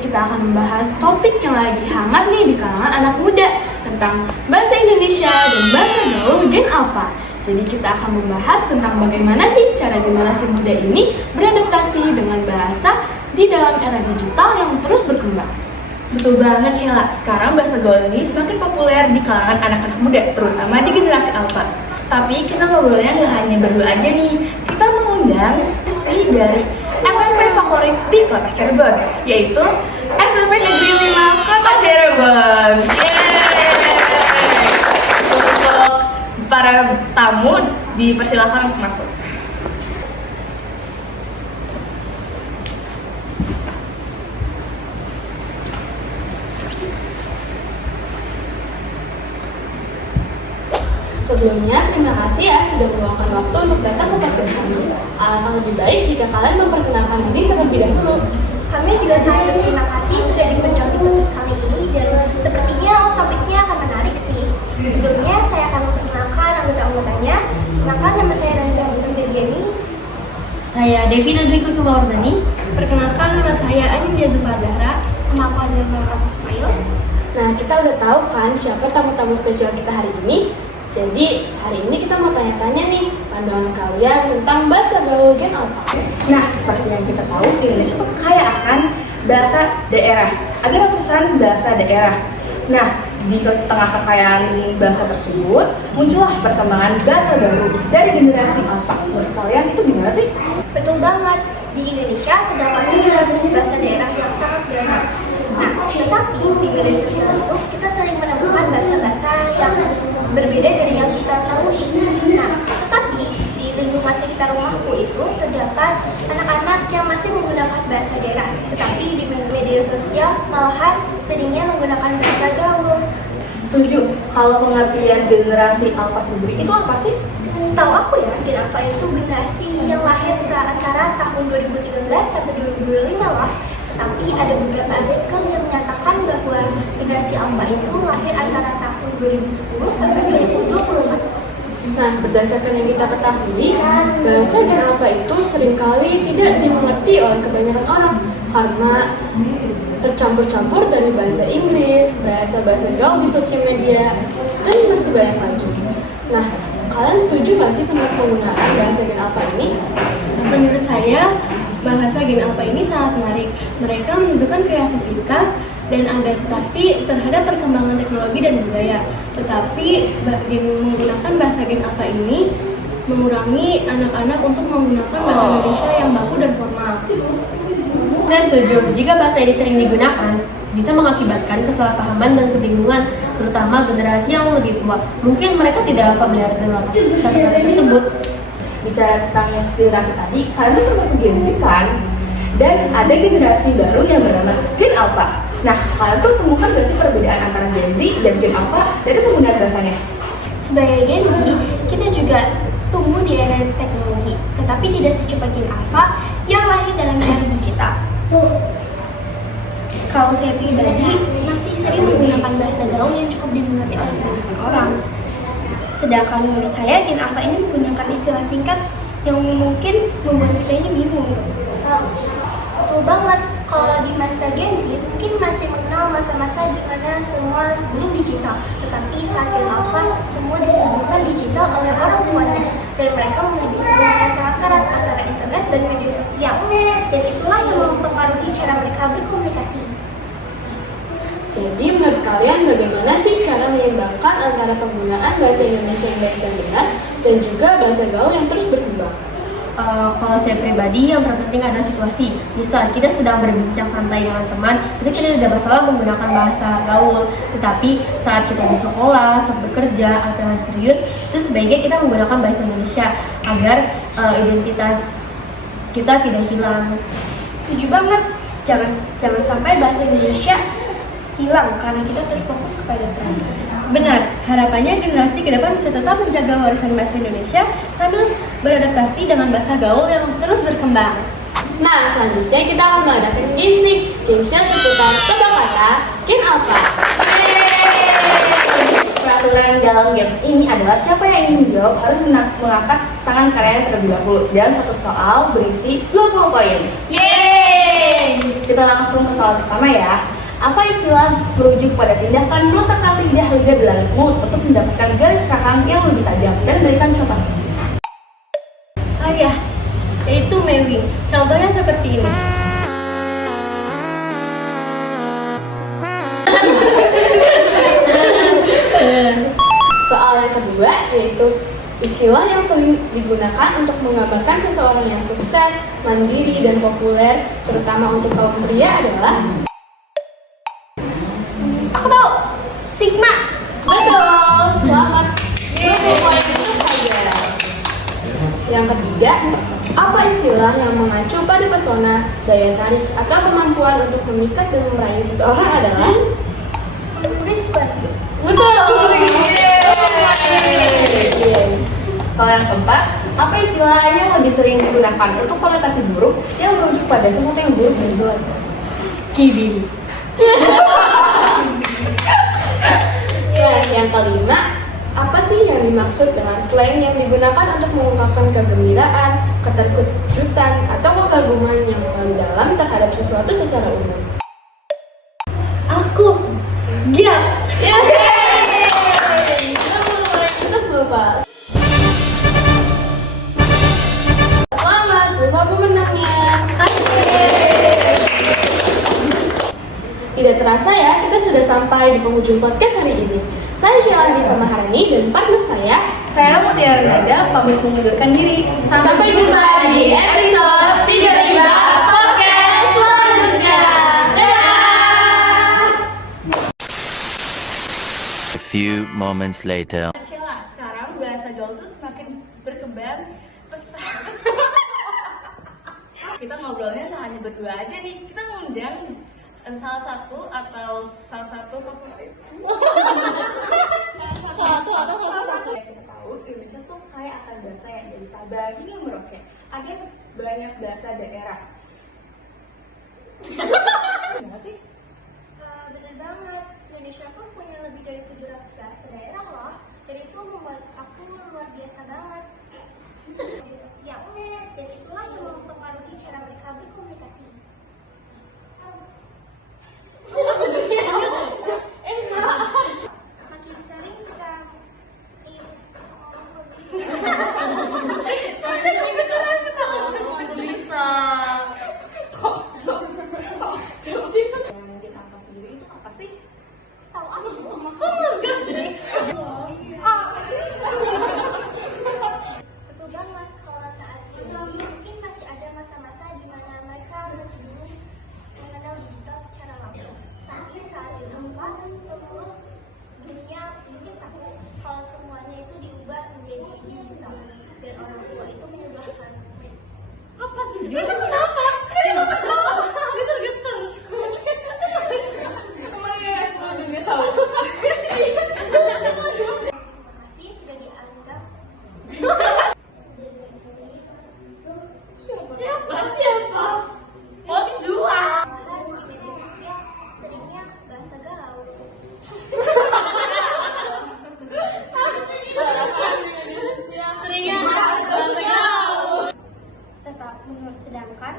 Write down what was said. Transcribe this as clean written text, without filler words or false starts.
kita akan membahas topik yang lagi hangat nih di kalangan anak muda tentang bahasa Indonesia dan bahasa gaul Gen Alpha. Jadi kita akan membahas tentang bagaimana sih cara generasi muda ini beradaptasi dengan bahasa di dalam era digital yang terus berkembang. Betul banget Sheila, sekarang bahasa gaul ini semakin populer di kalangan anak-anak muda, terutama di generasi Alpha. Tapi kita ngobrolnya nggak hanya berdua aja nih, kita mengundang siswi dari SMP favorit di Kota Cirebon, yaitu SMP Negeri 5 Kota Cirebon. Yeay! Untuk para tamu dipersilakan untuk masuk. Sebelumnya, terima kasih ya sudah meluangkan waktu untuk datang ke podcast kami. Alangkah lebih baik jika kalian memperkenalkan diri terlebih dahulu. Kami juga sangat berterima kasih sudah diundang di podcast kali ini dan sepertinya topiknya akan menarik sih. Sebelumnya saya akan memperkenalkan anggota-anggotanya. Kenalkan, nama saya Nanda Deviani. Saya Devina Dwi Kusumawardhani. Perkenalkan, nama saya Anindya Zulfa Zahra. Nama aku Azhar Malkat Ismail. Nah, kita udah tahu kan siapa tamu-tamu spesial kita hari ini? Jadi, hari ini kita mau tanya-tanya nih pandangan kalian tentang bahasa gaul Gen Alpha. Nah, seperti yang kita tahu, Indonesia itu kaya akan bahasa daerah. Ada ratusan bahasa daerah. Nah, di tengah kekayaan bahasa tersebut, muncullah perkembangan bahasa baru dari generasi Alpha. Menurut kalian itu gimana sih? Betul banget. Di Indonesia terdapat 700 bahasa daerah yang sangat banyak. Nah, tetapi di media sosial itu kita sering menemukan bahasa-bahasa yang berbeda dari yang kita tahu. Nah, tetapi di lingkungan sekitar rumahku itu terdapat anak-anak yang masih menggunakan bahasa daerah. Tetapi di media sosial malahan seringnya menggunakan bahasa gaul. Setuju. Kalau pengertian generasi Alpha sendiri itu apa sih? Setahu aku ya, Gen Alpha itu generasi yang lahir antara tahun 2013 sampai 2025 lah. Tetapi ada beberapa artikel yang menyatakan bahwa generasi Alpha itu lahir antara tahun 2010 sampai 2024. Nah, berdasarkan yang kita ketahui, bahasa Gen Alpha itu seringkali tidak dimengerti oleh kebanyakan orang karena tercampur-campur dari bahasa Inggris, bahasa-bahasa gaul di sosial media, dan masih banyak lagi. Nah, kalian setuju nggak sih tentang penggunaan bahasa Gen Alpha ini? Menurut saya, bahasa Gen Alpha ini sangat menarik. Mereka menunjukkan kreativitas dan adaptasi terhadap perkembangan teknologi dan budaya. Tetapi, menggunakan bahasa Gen Alpha ini mengurangi anak-anak untuk menggunakan bahasa Indonesia yang baku dan formal. Saya setuju, jika bahasa ini sering digunakan, bisa mengakibatkan kesalahpahaman dan kebingungan, terutama generasi yang lebih tua. Mungkin mereka tidak familiar dengan kata-kata tersebut. Bicara tentang generasi tadi, kalian itu termasuk Gen Z kan? Dan ada generasi baru yang bernama Gen Alpha. Nah, kalian tuh temukan gak sih perbedaan antara Gen Z dan Gen Alpha dari penggunaan bahasanya? Sebagai Gen Z, kita juga tumbuh di era teknologi, tetapi tidak secepat Gen Alpha yang lahir dalam era digital. Kalau saya pribadi, masih sering menggunakan bahasa gaul yang cukup dimengerti oleh kebanyakan orang. Sedangkan menurut saya, Gen Alpha ini menggunakan istilah singkat yang mungkin membuat kita ini bingung. Betul banget, kalau di masa Gen Z, mungkin masih mengenal masa-masa di mana semua belum digital. Tetapi saat Gen Alpha, semua disuguhkan digital oleh orang tuanya. Dan mereka memiliki hubungan yang sangat erat antara internet dan media sosial. Dan itulah yang mempengaruhi cara mereka berkomunikasi. Jadi, menurut kalian bagaimana sih cara menyeimbangkan antara penggunaan bahasa Indonesia yang baik dan benar dan juga bahasa gaul yang terus berkembang? Kalau saya pribadi, yang terpenting adalah situasi. Misal kita sedang berbincang santai dengan teman, itu kita tidak masalah menggunakan bahasa gaul. Tetapi saat kita di sekolah, saat bekerja, atau yang serius, itu sebaiknya kita menggunakan bahasa Indonesia agar identitas kita tidak hilang. Setuju banget, jangan sampai bahasa Indonesia hilang karena kita terfokus kepada tren. Benar, harapannya generasi ke depan bisa tetap menjaga warisan bahasa Indonesia sambil beradaptasi dengan bahasa gaul yang terus berkembang. Nah, selanjutnya kita akan mengadakan games nih. Gamesnya seputar tebak kata Gen Alpha. Peraturan dalam games ini adalah siapa yang ingin menjawab harus mengangkat tangan kalian terlebih dahulu. Dan satu soal berisi 20 poin. Yeay! Kita langsung ke soal pertama ya. Apa istilah merujuk pada tindakan meletakkan lidah hingga di langit mulut untuk mendapatkan garis rahang yang lebih tajam? Dan berikan contoh. Saya, yaitu mewing. Contohnya seperti ini. Soal yang kedua yaitu istilah yang sering digunakan untuk menggambarkan seseorang yang sukses, mandiri, dan populer, terutama untuk kaum pria adalah Aku tahu. Sigma. betul. Selamat. Poin itu saja. Yang ketiga, apa istilah yang mengacu pada pesona, daya tarik, atau kemampuan untuk memikat dan merayu seseorang adalah Respect. betul. Kalau yang keempat, apa istilah yang lebih sering digunakan untuk konotasi buruk yang merujuk pada sesuatu yang buruk dan jelek? Kibini. Ya, yang kelima, apa sih yang dimaksud dengan slang yang digunakan untuk mengungkapkan kegembiraan, keterkejutan, atau kekaguman yang mendalam terhadap sesuatu secara umum? Aku, giat. Betul, Pak. Selamat, Zulfa pemenangnya. Tidak terasa ya, kita sudah sampai di penghujung podcast hari ini. Saya Sheila Hanifah Maharani dan partner Saya Mutiara Nada pamit mengundurkan diri. Sampai jumpa di episode 3 podcast selanjutnya. Dadah! A few moments later. Sheila, sekarang bahasa gaul tuh semakin berkembang pesat. Kita ngobrolnya tak hanya berdua aja nih. Kita ngundang salah satu favorit. Kita tahu Indonesia tuh kaya akan bahasa yang dari Sabang hingga Merauke. Ada banyak bahasa daerah. Gimana sih? Bener banget. Indonesia pun punya lebih dari 700 bahasa daerah loh. Dan itu membuat aku luar biasa banget. Media sosial. Dan itulah yang mempengaruhi cara mereka berkomunikasi. Makin sering kita Yang bikin apa sendiri itu apa sih? tahu aku. Enggak sih. Betul banget. Kalau saat ini mungkin masih ada masa-masa di mana mereka masih belum mengenal digital secara langsung. Tapi saat ini semua dunia ini tahu kalau semuanya itu diubah menjadi digital dan orang tua itu mengubahkan. Apa sih? Itu kenapa? Getar-getar. Nggak tahu. Terima kasih sudah dianggap. Siapa? Host 2. Malahan di media sosial seringnya bahasa gaul. Seringnya bahasa gaul. Tetap menurut sedangkan